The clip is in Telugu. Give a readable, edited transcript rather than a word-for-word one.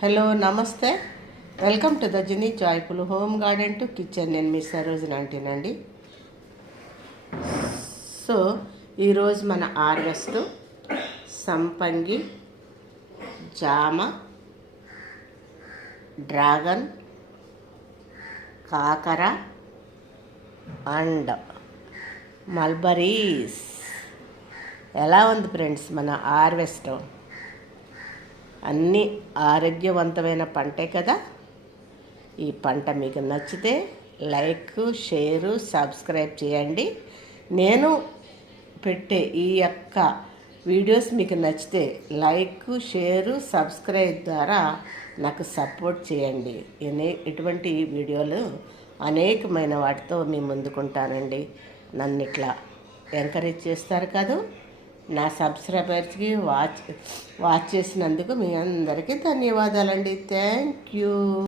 హలో నమస్తే. Welcome to the Gini joyful home garden to kitchen. నేను మీ సరోజన అంటేనండి. సో ఈరోజు మన హార్వెస్ట్ సంపంగి, జామ, డ్రాగన్, కాకర అండ్ మల్బరీస్. ఎలా ఉంది ఫ్రెండ్స్ మన హార్వెస్ట్? అన్నీ ఆరోగ్యవంతమైన పంటే కదా. ఈ పంట మీకు నచ్చితే లైక్, షేరు, సబ్స్క్రైబ్ చేయండి. నేను పెట్టే ఈ యొక్క వీడియోస్ మీకు నచ్చితే లైక్, షేరు, సబ్స్క్రైబ్ ద్వారా నాకు సపోర్ట్ చేయండి. ఇటువంటి వీడియోలు అనేకమైన వాటితో మీ ముందుకుంటానండి. నన్ను ఇట్లా ఎంకరేజ్ చేస్తారు కదా. నా సబ్స్క్రైబర్స్కి వాచ్ చేసినందుకు మీ అందరికీ ధన్యవాదాలండి. Thank you.